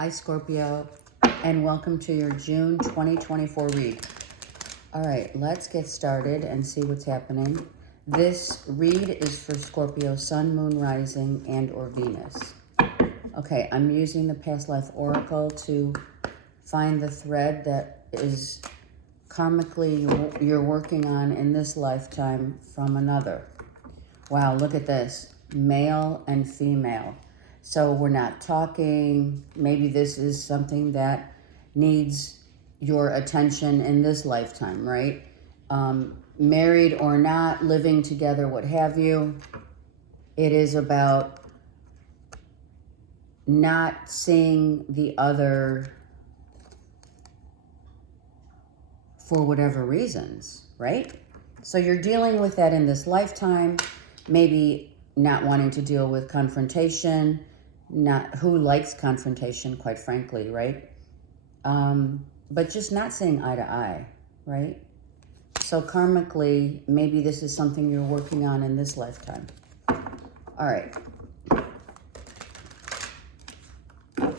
Hi, Scorpio, and welcome to your June 2024 read. All right, let's get started and see what's happening. This read is for Scorpio, Sun, Moon, Rising, and or Venus. Okay, I'm using the Past Life Oracle to find the thread that is karmically you're working on in this lifetime from another. Wow, look at this. Male and female. So we're not talking. Maybe this is something that needs your attention in this lifetime, right? Married or not, living together, what have you. It is about not seeing the other for whatever reasons, right? So you're dealing with that in this lifetime. Maybe not wanting to deal with confrontation. Not who likes confrontation, quite frankly, right? But just not seeing eye to eye, right? So karmically, maybe this is something you're working on in this lifetime. All right. All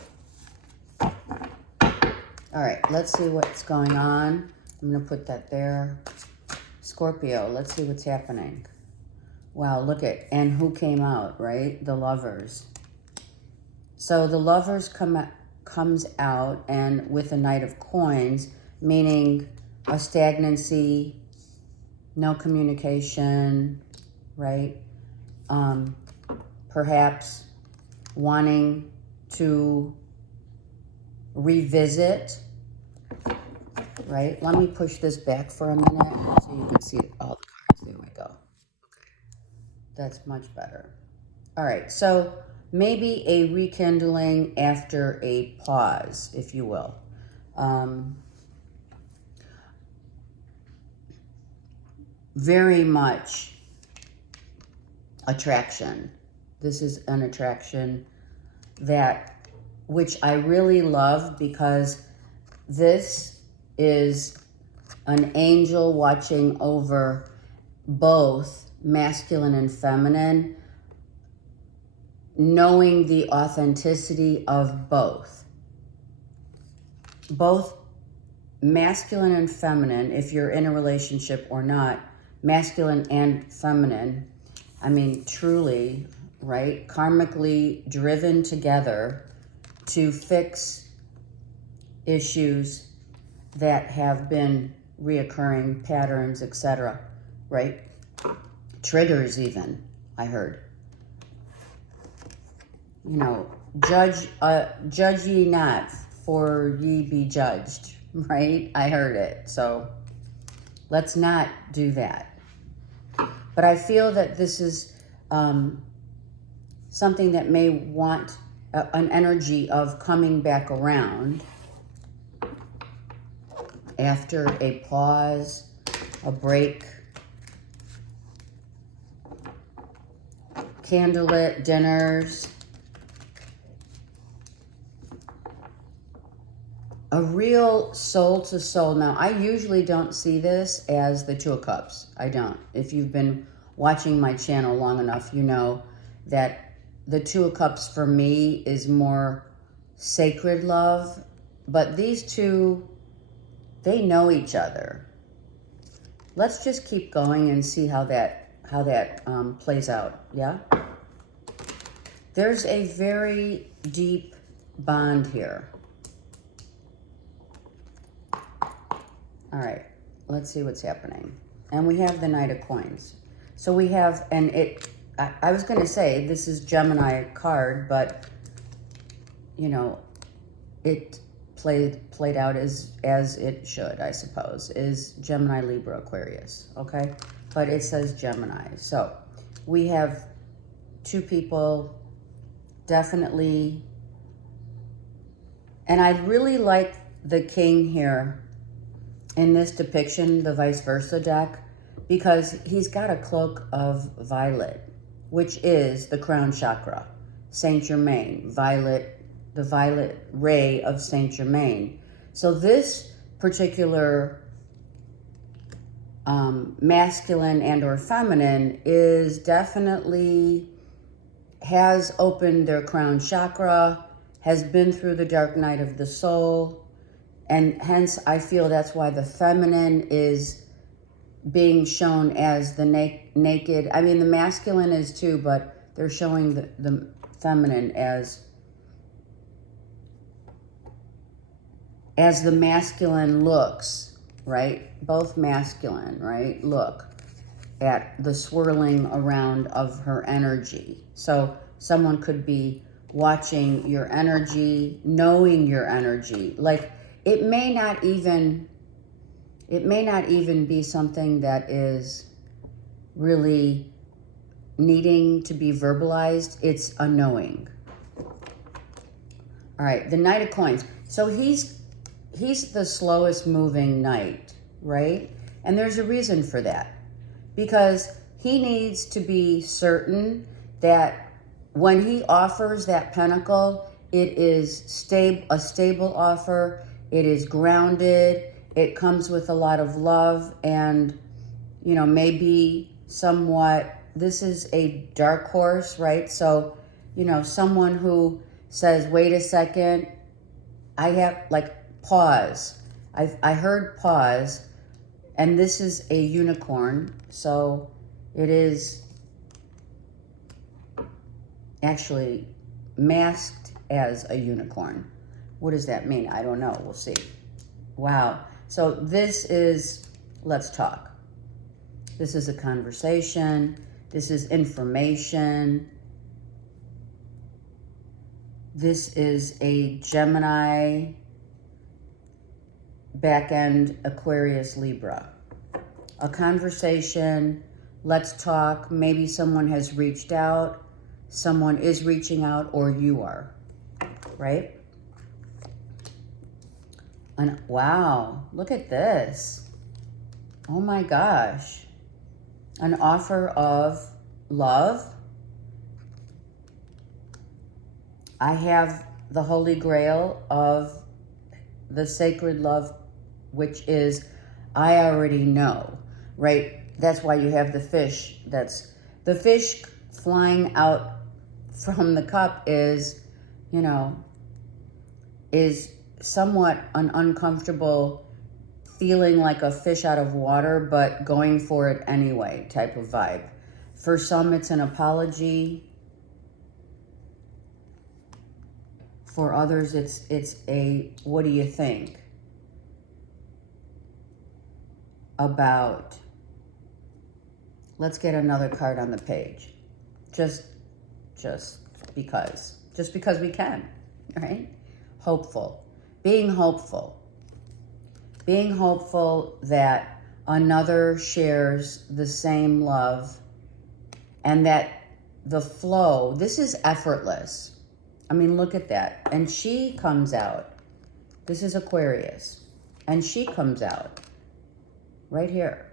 right, let's see what's going on. I'm going to put that there. Scorpio, let's see what's happening. Wow, look at, and who came out, right? The Lovers. So the Lovers comes out, and with a Knight of Coins, meaning a stagnancy, no communication, right? Perhaps wanting to revisit, right? Let me push this back for a minute so you can see all the cards. There we go. Okay. That's much better. All right, so maybe a rekindling after a pause, if you will. Very much attraction. This is an attraction which I really love, because this is an angel watching over both masculine and feminine, knowing the authenticity of both. Both masculine and feminine, if you're in a relationship or not, masculine and feminine, I mean, truly, right? Karmically driven together to fix issues that have been reoccurring, patterns, etc., right? Triggers even, I heard. You know, judge ye not, for ye be judged, right? I heard it. So let's not do that. But I feel that this is something that may want an energy of coming back around after a pause, a break, candlelit dinners, a real soul to soul. Now, I usually don't see this as the Two of Cups. I don't. If you've been watching my channel long enough, you know that the Two of Cups for me is more sacred love. But these two, they know each other. Let's just keep going and see how that plays out, yeah? There's a very deep bond here. All right, let's see what's happening. And we have the Knight of Coins. So we have, and I was going to say this is Gemini card, but, you know, it played out as it should, I suppose, is Gemini, Libra, Aquarius, okay? But it says Gemini. So we have two people, definitely, and I really like the King here in this depiction, the vice versa deck, because he's got a cloak of violet, which is the crown chakra, Saint Germain, violet, the violet ray of Saint Germain. So this particular masculine and or feminine is definitely has opened their crown chakra, has been through the dark night of the soul. And hence, I feel that's why the feminine is being shown as the naked. I mean, the masculine is too, but they're showing the feminine as the masculine looks, right? Both masculine, right? Look at the swirling around of her energy. So someone could be watching your energy, knowing your energy. Like, it may not even be something that is really needing to be verbalized. It's a knowing. All right, the Knight of Coins. So he's the slowest moving knight, right? And there's a reason for that. Because he needs to be certain that when he offers that pentacle, it is a stable offer. It is grounded. It comes with a lot of love and, you know, maybe somewhat, this is a dark horse, right? So, you know, someone who says, wait a second, I have, like, pause. I heard pause, and this is a unicorn, so it is actually masked as a unicorn. What does that mean? I don't know. We'll see. Wow. So this is, let's talk. This is a conversation. This is information. This is a Gemini, back end Aquarius, Libra. A conversation. Let's talk. Maybe someone has reached out. Someone is reaching out, or you are, right? And wow, look at this. Oh my gosh. An offer of love. I have the Holy Grail of the sacred love, which is, I already know, right? That's why you have the fish. That's the fish flying out from the cup is, you know, is somewhat an uncomfortable feeling, like a fish out of water, but going for it anyway type of vibe. For some, it's an apology. For others, it's a, what do you think about, let's get another card on the page. Just because we can, right? Hopeful. Being hopeful that another shares the same love and that the flow, this is effortless. I mean, look at that. And she comes out. This is Aquarius. And she comes out right here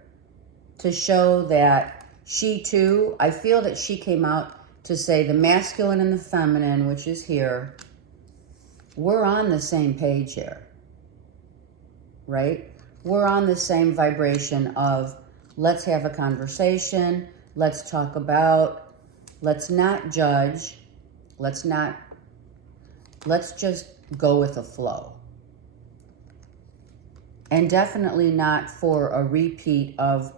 to show that she too, I feel that she came out to say the masculine and the feminine, which is here, we're on the same page here, right? We're on the same vibration of, let's have a conversation, let's talk about, let's not judge, let's just go with the flow. And definitely not for a repeat of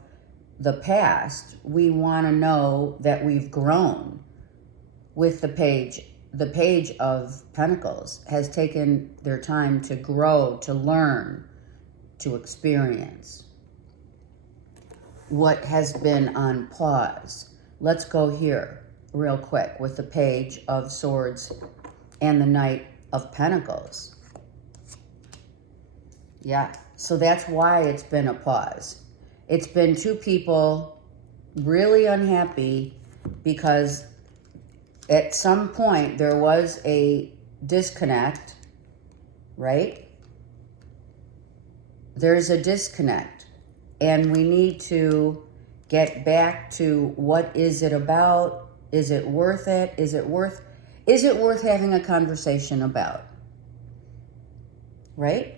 the past. We want to know that we've grown with the page. The Page of Pentacles has taken their time to grow, to learn, to experience what has been on pause. Let's go here real quick with the Page of Swords and the Knight of Pentacles. Yeah, so that's why it's been a pause. It's been two people really unhappy because at some point there was a disconnect, right? There's a disconnect, and we need to get back to what is it about? Is it worth it? Is it worth having a conversation about? Right?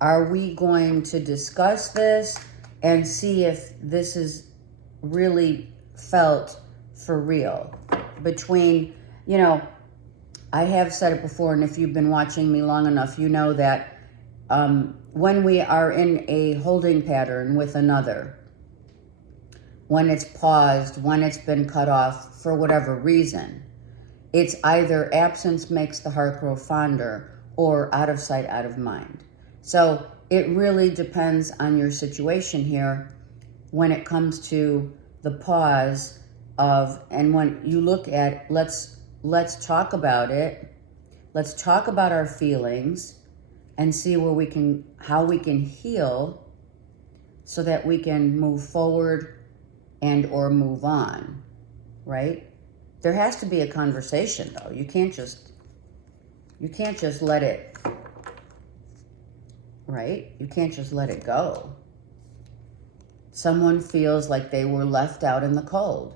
Are we going to discuss this and see if this is really felt for real? Between, you know, I have said it before, and if you've been watching me long enough, you know that when we are in a holding pattern with another, when it's paused, when it's been cut off for whatever reason, it's either absence makes the heart grow fonder or out of sight, out of mind. So it really depends on your situation here when it comes to the pause of, and when you look at, let's talk about it. Let's talk about our feelings and see where we can, how we can heal so that we can move forward and or move on, right? There has to be a conversation though. You can't just let it, right? You can't just let it go. Someone feels like they were left out in the cold,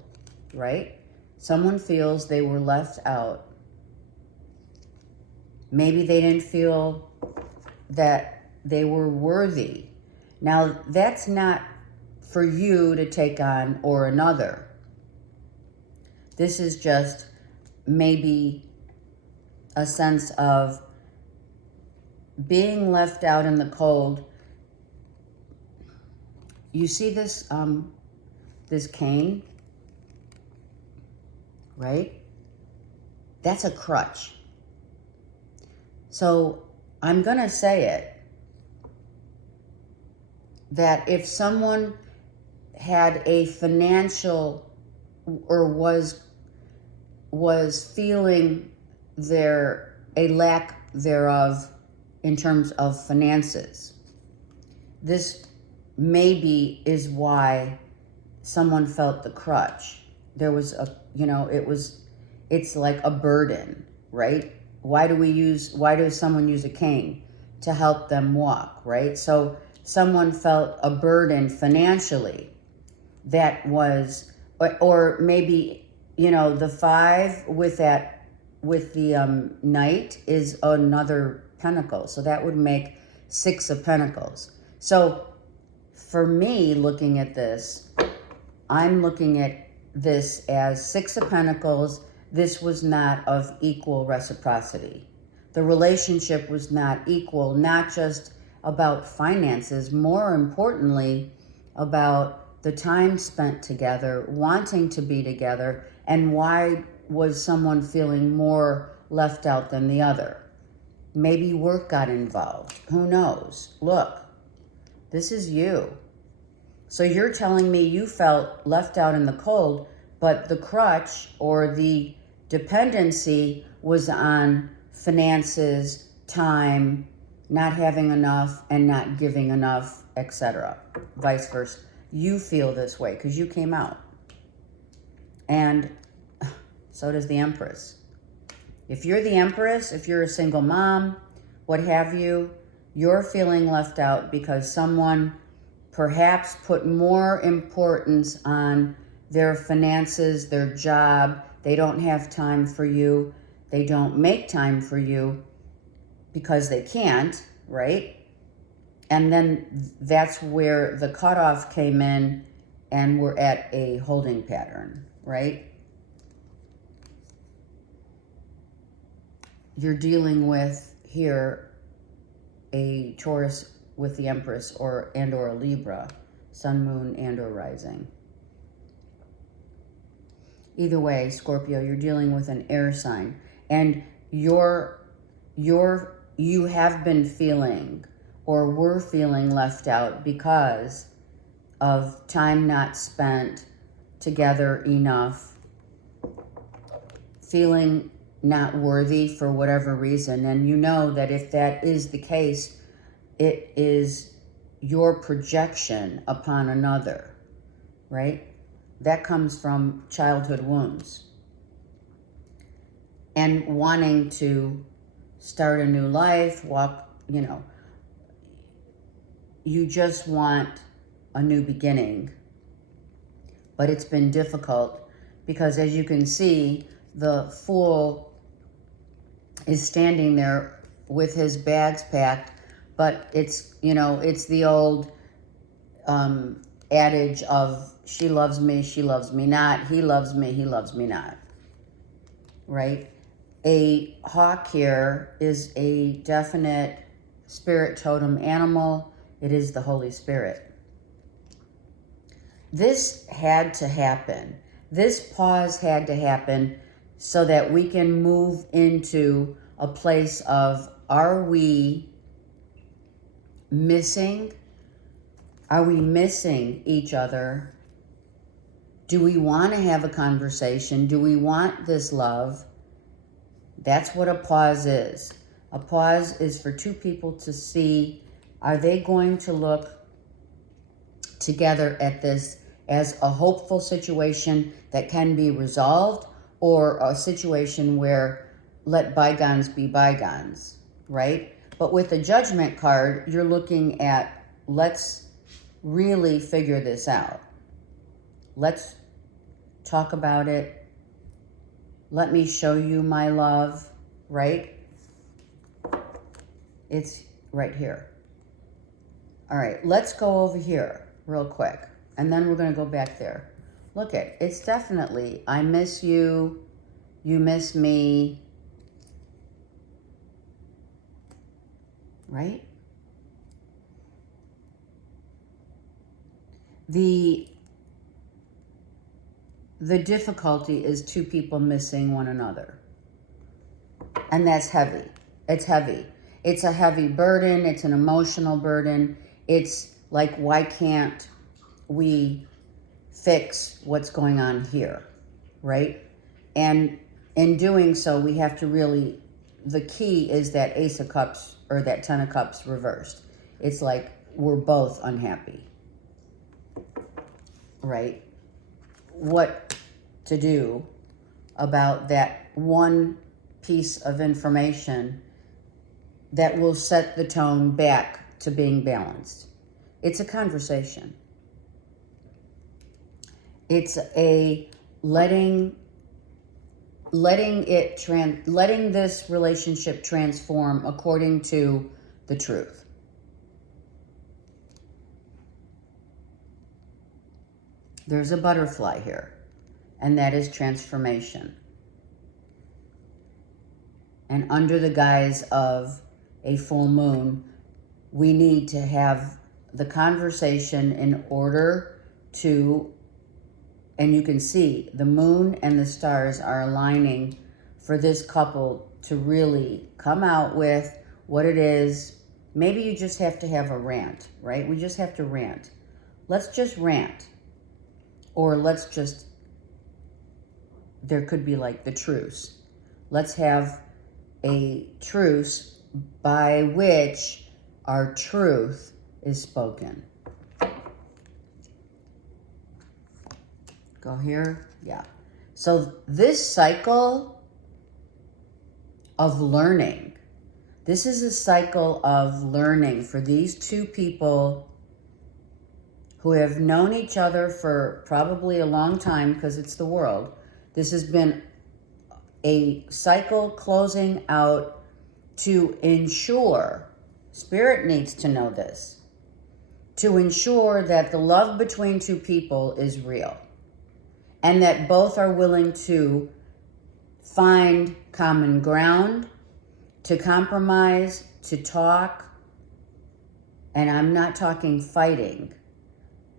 right? Someone feels they were left out. Maybe they didn't feel that they were worthy. Now, that's not for you to take on or another. This is just maybe a sense of being left out in the cold. You see this, this cane, right? That's a crutch. So I'm going to say it, that if someone had a financial or was feeling a lack thereof in terms of finances, this maybe is why someone felt the crutch. There was a, it's like a burden, right? Why does someone use a cane? To help them walk, right? So someone felt a burden financially that was, or maybe, the 5 with the knight is another pentacle. So that would make 6 of pentacles. So for me, looking at this, I'm looking at this as 6 of pentacles. This was not of equal reciprocity. The relationship was not equal, not just about finances, more importantly, about the time spent together, wanting to be together, and why was someone feeling more left out than the other? Maybe work got involved. Who knows? Look, this is you. So you're telling me you felt left out in the cold, but the crutch or the dependency was on finances, time, not having enough and not giving enough, etc. Vice versa. You feel this way because you came out. And so does the Empress. If you're the Empress, if you're a single mom, what have you, you're feeling left out because someone perhaps put more importance on their finances, their job. They don't have time for you. They don't make time for you because they can't, right? And then that's where the cutoff came in and we're at a holding pattern, right? You're dealing with here a Taurus with the Empress or a Libra, Sun, Moon, and or Rising. Either way, Scorpio, you're dealing with an air sign, and you have been feeling or were feeling left out because of time not spent together enough, feeling not worthy for whatever reason. And you know that if that is the case, it is your projection upon another, right? That comes from childhood wounds and wanting to start a new life, you just want a new beginning. But it's been difficult because, as you can see, the Fool is standing there with his bags packed, but it's, it's the old adage of she loves me not, he loves me not, right? A hawk here is a definite spirit totem animal. It is the Holy Spirit. This had to happen. This pause had to happen so that we can move into a place of, are we missing? Are we missing each other? Do we want to have a conversation? Do we want this love? That's what a pause is. A pause is for two people to see, are they going to look together at this as a hopeful situation that can be resolved, or a situation where let bygones be bygones, right? But with the Judgment card, you're looking at, let's really figure this out. Let's talk about it. Let me show you my love, right? It's right here. All right, let's go over here real quick. And then we're going to go back there. Look at, it's definitely, I miss you, you miss me, right? The difficulty is two people missing one another. And that's heavy. It's heavy. It's a heavy burden. It's an emotional burden. It's like, why can't we fix what's going on here, right? And in doing so, we have to really, the key is that Ace of Cups or that Ten of Cups reversed. It's like we're both unhappy, right? What to do about that one piece of information that will set the tone back to being balanced. It's a conversation. It's a letting this relationship transform according to the truth. There's a butterfly here, and that is transformation. And under the guise of a full moon, we need to have the conversation in order to, and you can see the moon and the stars are aligning for this couple to really come out with what it is. Maybe you just have to have a rant, right? We just have to rant. Let's just rant. Or let's just, there could be like the truce. Let's have a truce by which our truth is spoken. Go here, yeah. So this cycle of learning, this is a cycle of learning for these two people who have known each other for probably a long time, because it's the world. This has been a cycle closing out to ensure, Spirit needs to know this, to ensure that the love between two people is real and that both are willing to find common ground, to compromise, to talk. And I'm not talking fighting.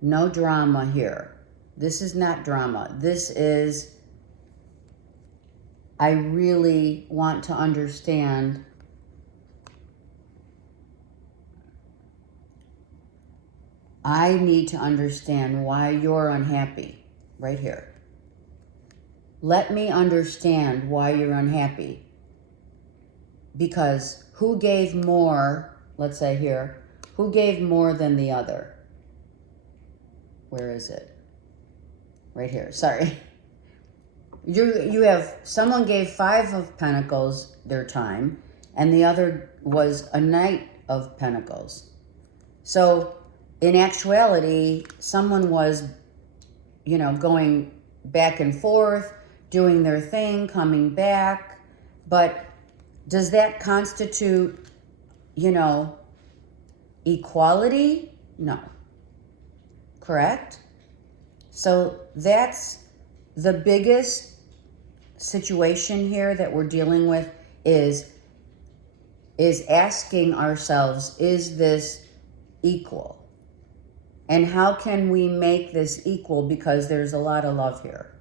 No drama here. This is not drama. This is, I really want to understand I need to understand why you're unhappy right here. Let me understand why you're unhappy. Because who gave more, let's say here, who gave more than the other? Where is it? Right here, sorry. You have, someone gave 5 of Pentacles their time, and the other was a Knight of Pentacles. So in actuality, someone was, going back and forth, doing their thing, coming back. But does that constitute, equality? No. Correct? So that's the biggest situation here that we're dealing with is asking ourselves, is this equal? And how can we make this equal? Because there's a lot of love here.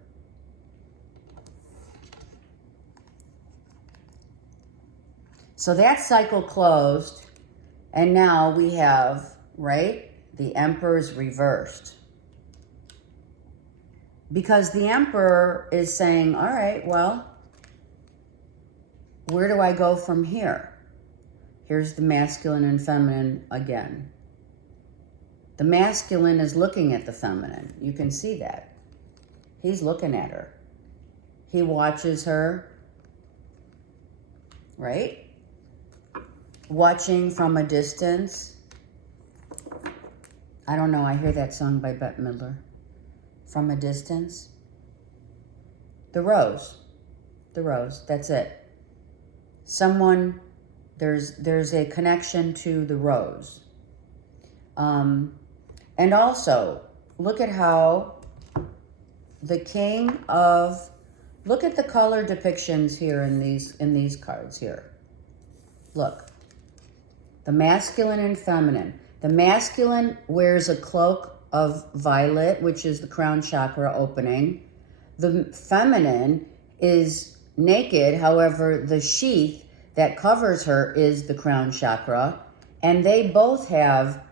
So that cycle closed, and now we have, right, the Emperor's reversed. Because the Emperor is saying, all right, well, where do I go from here? Here's the masculine and feminine again. The masculine is looking at the feminine. You can see that. He's looking at her. He watches her, right? Watching from a distance. I don't know, I hear that song by Bette Midler. From a distance. The rose. The rose, that's it. Someone, there's a connection to the rose. And also, look at how the King of, look at the color depictions here in these cards here. Look, the masculine and feminine. The masculine wears a cloak of violet, which is the crown chakra opening. The feminine is naked, however, the sheath that covers her is the crown chakra, and they both have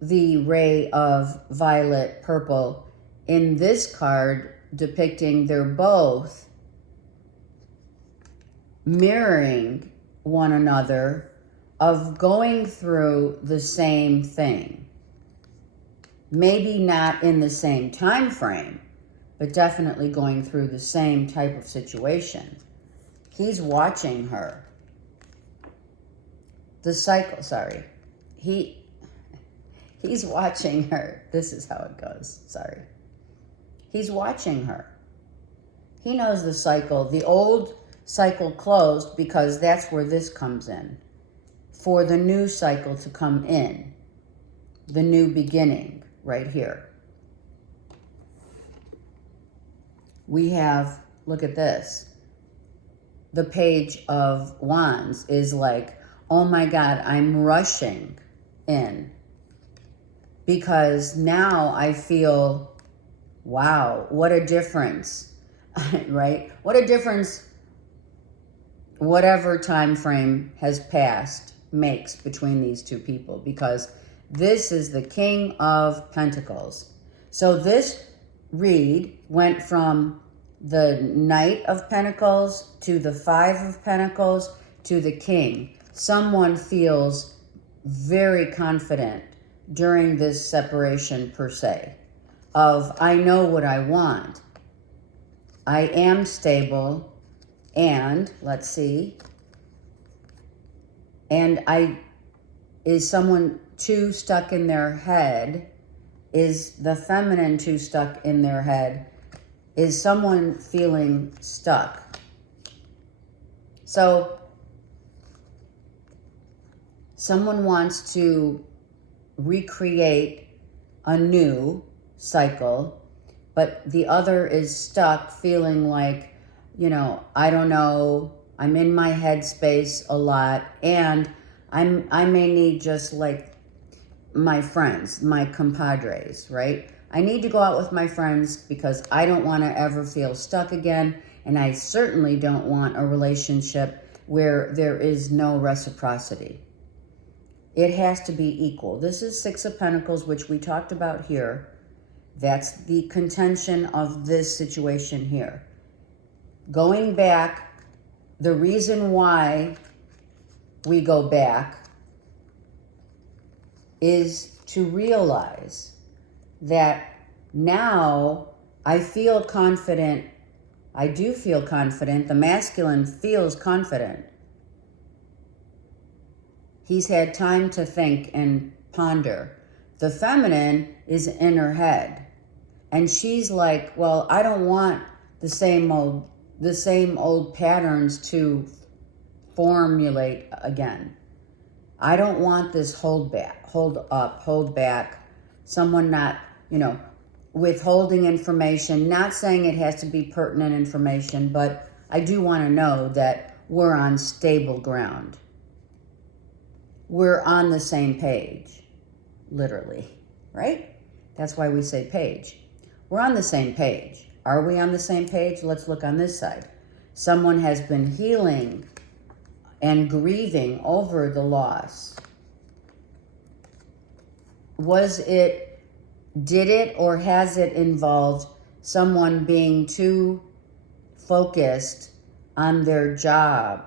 the ray of violet purple in this card depicting they're both mirroring one another of going through the same thing. Maybe not in the same time frame, but definitely going through the same type of situation. He's watching her. The cycle, sorry. He's watching her. This is how it goes. Sorry. He's watching her. He knows the cycle. The old cycle closed because that's where this comes in. For the new cycle to come in. The new beginning right here. We have, look at this. The Page of Wands is like, oh my God, I'm rushing in. Because now I feel, wow, what a difference, right? What a difference whatever time frame has passed makes between these two people. Because this is the King of Pentacles. So this read went from the Knight of Pentacles to the Five of Pentacles to the King. Someone feels very confident during this separation per se of, I know what I want. I am stable and, let's see, and is someone too stuck in their head? Is the feminine too stuck in their head? Is someone feeling stuck? So someone wants to recreate a new cycle, but the other is stuck feeling like, you know, I don't know, I'm in my head space a lot, and I may need just like my friends, my compadres, right? I need to go out with my friends because I don't want to ever feel stuck again, and I certainly don't want a relationship where there is no reciprocity. It has to be equal. This is Six of Pentacles, which we talked about here. That's the contention of this situation here. Going back, the reason why we go back is to realize that now I feel confident. I do feel confident. The masculine feels confident. He's had time to think and ponder. The feminine is in her head. And she's like, well, I don't want the same old patterns to formulate again. I don't want this hold back, someone not, withholding information, not saying it has to be pertinent information, but I do want to know that we're on stable ground. We're on the same page, literally, right? That's why we say page. We're on the same page. Are we on the same page? Let's look on this side. Someone has been healing and grieving over the loss. Did it or has it involved someone being too focused on their job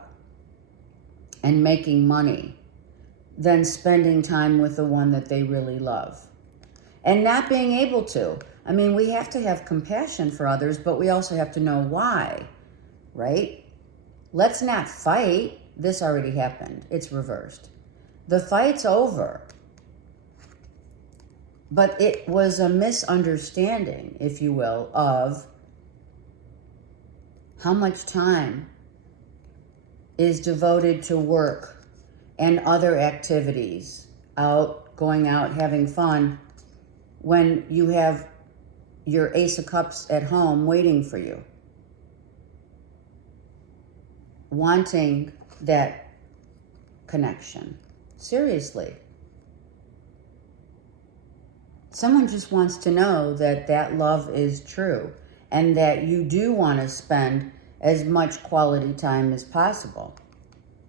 and making money than spending time with the one that they really love? And not being able to. I mean, we have to have compassion for others, but we also have to know why, right? Let's not fight. This already happened. It's reversed. The fight's over. But it was a misunderstanding, if you will, of how much time is devoted to work and other activities, going out, having fun, when you have your Ace of Cups at home waiting for you, wanting that connection. Seriously. Someone just wants to know that that love is true and that you do want to spend as much quality time as possible.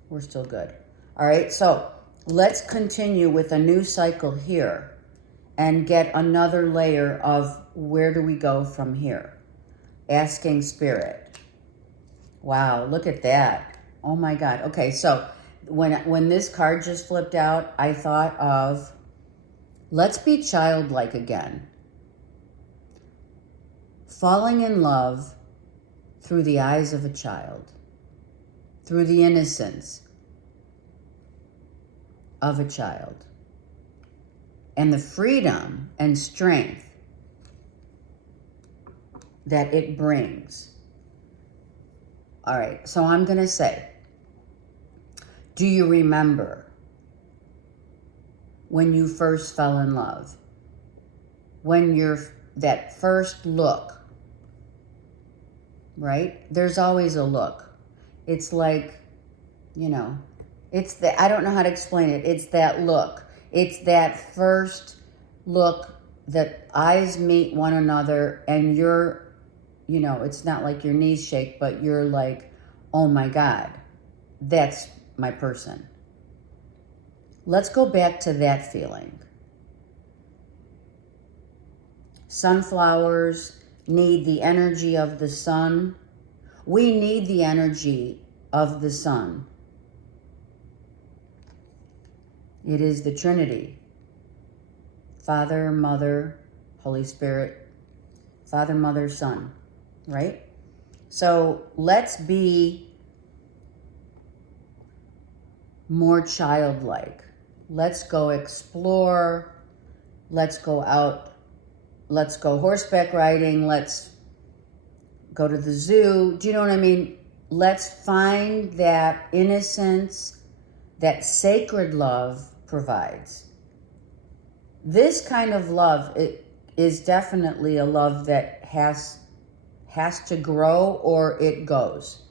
We're still good. All right, so let's continue with a new cycle here and get another layer of where do we go from here? Asking Spirit. Wow, look at that. Oh my God. Okay, so when this card just flipped out, I thought of, let's be childlike again. Falling in love through the eyes of a child, through the innocence of a child, and the freedom and strength that it brings. All right, so I'm going to say, do you remember when you first fell in love? When that first look, right? There's always a look. It's like, I don't know how to explain it. It's that look. It's that first look that eyes meet one another and you're, it's not like your knees shake, but you're like, oh my God, that's my person. Let's go back to that feeling. Sunflowers need the energy of the sun. We need the energy of the sun. It is the Trinity. Father, Mother, Holy Spirit. Father, Mother, Son. Right? So let's be more childlike. Let's go explore. Let's go out. Let's go horseback riding. Let's go to the zoo. Do you know what I mean? Let's find that innocence that sacred love provides. This kind of love is definitely a love that has to grow or it goes.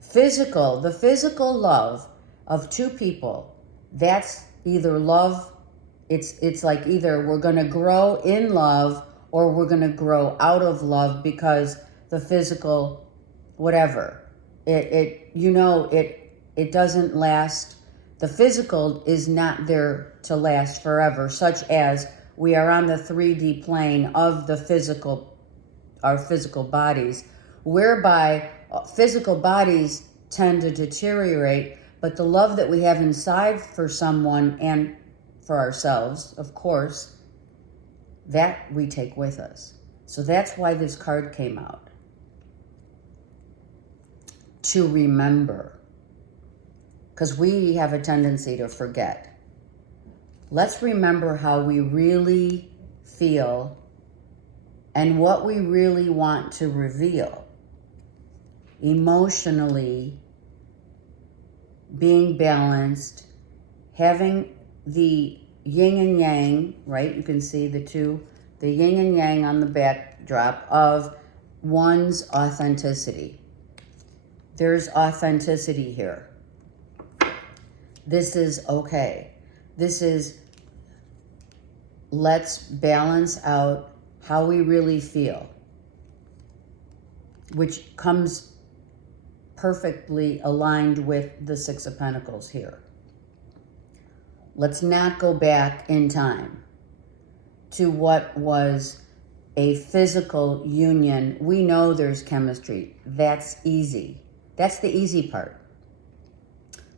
The physical love of two people, that's either love, it's like either we're going to grow in love or we're going to grow out of love because the physical, whatever, it doesn't last. The physical is not there to last forever, such as we are on the 3D plane of the our physical bodies, whereby physical bodies tend to deteriorate, but the love that we have inside for someone and for ourselves, of course, that we take with us. So that's why this card came out. To remember. Because we have a tendency to forget. Let's remember how we really feel and what we really want to reveal. Emotionally, being balanced, having the yin and yang, right? You can see the yin and yang on the backdrop of one's authenticity. There's authenticity here. This is okay. This is, let's balance out how we really feel, which comes perfectly aligned with the Six of Pentacles here. Let's not go back in time to what was a physical union. We know there's chemistry. That's easy. That's the easy part.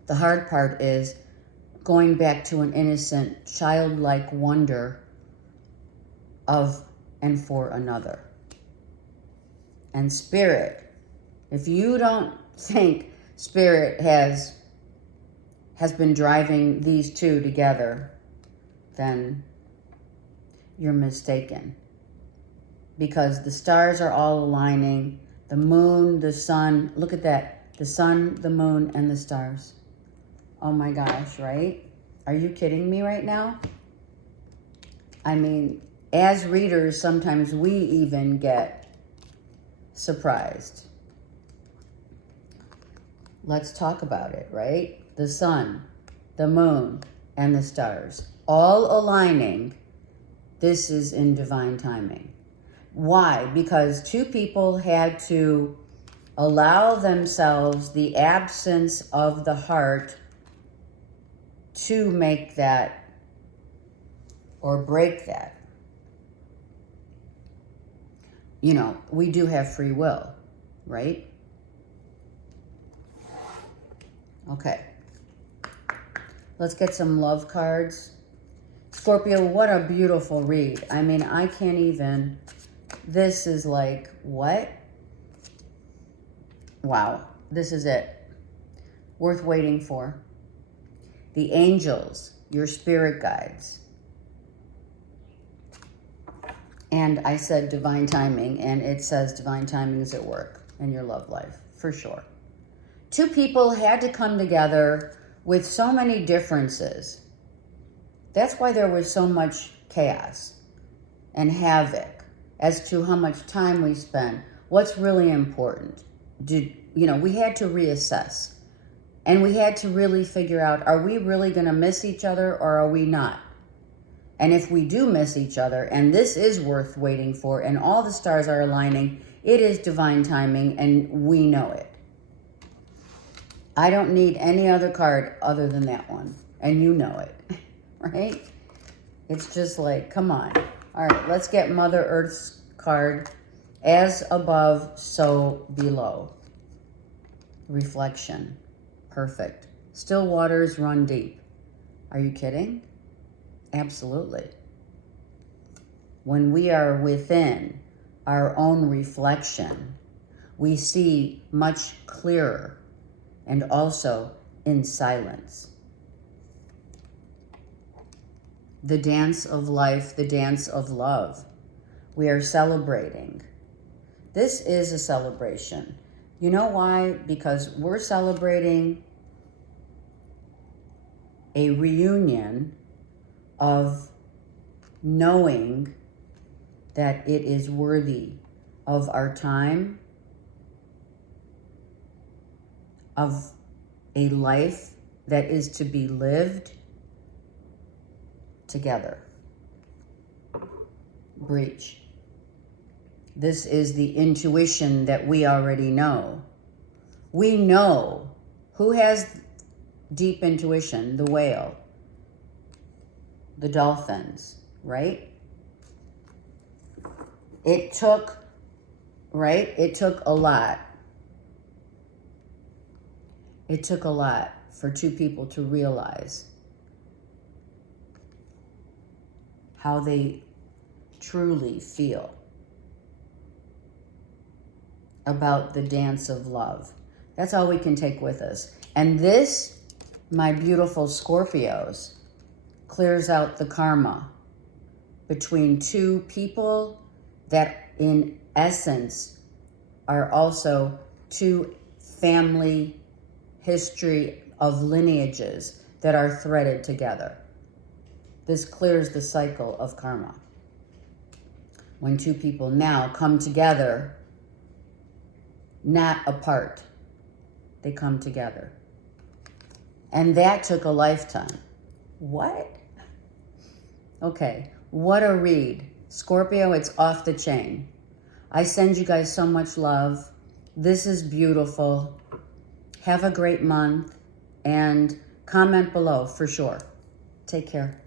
The hard part is going back to an innocent, childlike wonder of and for another. And Spirit, if you don't think Spirit has been driving these two together, then you're mistaken. Because the stars are all aligning. The moon, the sun, look at that. The sun, the moon, and the stars. Oh my gosh, right? Are you kidding me right now? I mean, as readers, sometimes we even get surprised. Let's talk about it, right? The sun, the moon, and the stars, all aligning. This is in divine timing. Why? Because two people had to allow themselves the absence of the heart to make that or break that. You know, we do have free will, right? Okay. Let's get some love cards. Scorpio, what a beautiful read. I mean, I can't even... This is like, what? Wow. This is it. Worth waiting for. The angels, your spirit guides. And I said divine timing, and it says divine timing is at work in your love life, for sure. Two people had to come together with so many differences. That's why there was so much chaos and havoc as to how much time we spend, what's really important. We had to reassess. And we had to really figure out, are we really going to miss each other or are we not? And if we do miss each other, and this is worth waiting for, and all the stars are aligning, it is divine timing, and we know it. I don't need any other card other than that one, and you know it, right? It's just like, come on. All right, let's get Mother Earth's card. As above, so below. Reflection. Perfect. Still waters run deep. Are you kidding? Absolutely. When we are within our own reflection, we see much clearer and also in silence. The dance of life, the dance of love. We are celebrating. This is a celebration. You know why? Because we're celebrating a reunion of knowing that it is worthy of our time, of a life that is to be lived together. Breach. This is the intuition that we already know. We know who has deep intuition, the whale, the dolphins, right? It took a lot. It took a lot for two people to realize how they truly feel about the dance of love. That's all we can take with us. And this, my beautiful Scorpios, clears out the karma between two people that in essence are also two family history of lineages that are threaded together. This clears the cycle of karma. When two people now come together, not apart. they come together. And that took a lifetime. What? Okay, what a read. Scorpio, it's off the chain. I send you guys so much love. This is beautiful. Have a great month and comment below for sure. Take care.